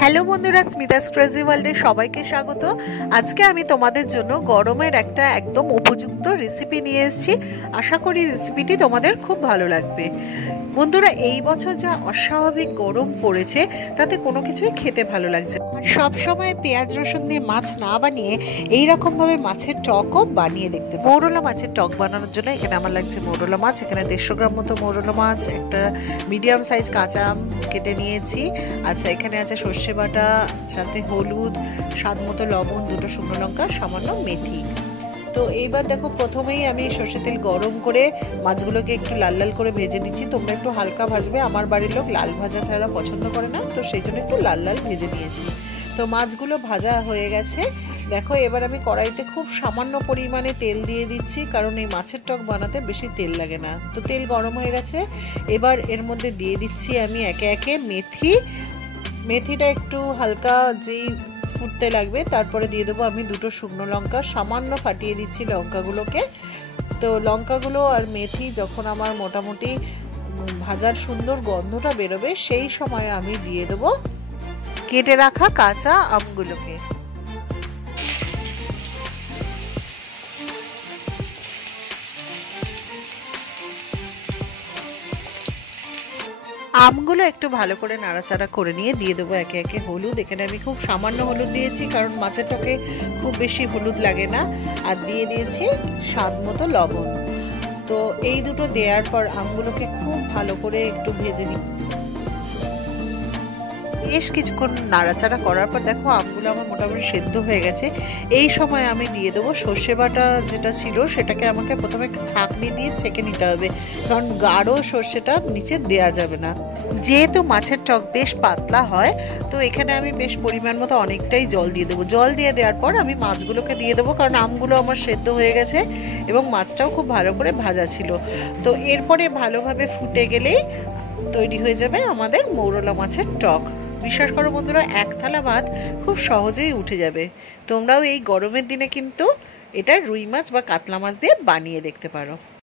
Hello বন্ধুরা, স্মিতাস crazy ওয়ার্ল্ডে সবাইকে স্বাগত। আজকে আমি তোমাদের জন্য গরমের একটা একদম উপযুক্ত রেসিপি নিয়ে এসেছি। আশা করি রেসিপিটি তোমাদের খুব ভালো লাগবে। বন্ধুরা, এই বছর যা অস্বাভাবিক গরম পড়েছে তাতে কোনো কিছুই খেতে ভালো লাগছে। সব সময় পেঁয়াজ রসুন দিয়ে মাছ না বানিয়ে এইরকম ভাবে মাছের টকও বানিয়ে দেখতে। মৌরলা মাছের টক বানানোর জন্য এখানে আমার লাগছে মৌরলা মাছ। এখানে 150 গ্রাম মতো মৌরলা মাছ, একটা মিডিয়াম সাইজ কাঁচা আম কেটে নিয়েছি। আচ্ছা, এখানে আছে সর্ষে বাটা, সাথে হলুদ, স্বাদ মতো লবণ, 2টো শুকনো লঙ্কা, সামান্য মেথি। তো এইবার দেখো, প্রথমেই আমি সর্ষে তেল গরম করে মাছগুলোকে একটু লাল লাল করে ভেজে নিচ্ছি। তোমরা একটু হালকা ভাজবে, আমার বাড়ির লোক লাল ভাজা ছাড়া পছন্দ করে না, তো সেই জন্য একটু লাল লাল ভেজে নিয়েছি। তো মাছগুলো ভাজা হয়ে গেছে। দেখো, এবার আমি কড়াইতে খুব সামান্য পরিমাণে তেল দিয়ে দিচ্ছি, কারণ এই মাছের টক বানাতে বেশি তেল লাগে না। তো তেল গরম হয়ে গেছে, এবার এর মধ্যে দিয়ে দিচ্ছি আমি একে একে মেথিটা একটু হালকা যেই ফুটতে লাগবে তারপরে দিয়ে দেবো আমি 2টো শুকনো লঙ্কা, সামান্য ফাটিয়ে দিচ্ছি লঙ্কাগুলোকে। তো লঙ্কাগুলো আর মেথি যখন আমার মোটামুটি ভাজার সুন্দর গন্ধটা বেরোবে, সেই সময় আমি দিয়ে দেবো কেটে রাখা কাঁচা আমগুলোকে। আমগুলো একটু ভালো করে নাড়াচাড়া করে নিয়ে দিয়ে দেবো একে একে হলুদ। এখানে আমি খুব সামান্য হলুদ দিয়েছি, কারণ মাছের টকে খুব বেশি হলুদ লাগে না। আর দিয়ে দিয়েছি স্বাদ মতো লবণ। তো এই দুটো দেওয়ার পর আমগুলোকে খুব ভালো করে একটু ভেজে নিই। বেশ কিছুক্ষণ নাড়াচাড়া করার পর দেখো আমগুলো আমার মোটামুটি সেদ্ধ হয়ে গেছে। এই সময় আমি দিয়ে দেবো সর্ষে বাটা যেটা ছিল, সেটাকে আমাকে প্রথমে ছাঁকনি দিয়ে ছেঁকে নিতে হবে, কারণ গাঢ় সর্ষেটা নিচে দেওয়া যাবে না। যেহেতু মাছের টক বেশ পাতলা হয়, তো এখানে আমি বেশ পরিমাণ মতো অনেকটাই জল দিয়ে দেবো। জল দিয়ে দেওয়ার পর আমি মাছগুলোকে দিয়ে দেবো, কারণ আমগুলো আমার সেদ্ধ হয়ে গেছে এবং মাছটাও খুব ভালো করে ভাজা ছিল। তো এরপরে ভালোভাবে ফুটে গেলেই তৈরি হয়ে যাবে আমাদের মৌরলা মাছের টক। বিশ্বাস করো বন্ধুরা, এক থালা ভাত খুব সহজেই উঠে যাবে। তোমরাও এই গরমের দিনে কিন্তু এটা রুই মাছ বা কাতলা মাছ দিয়ে বানিয়ে দেখতে পারো।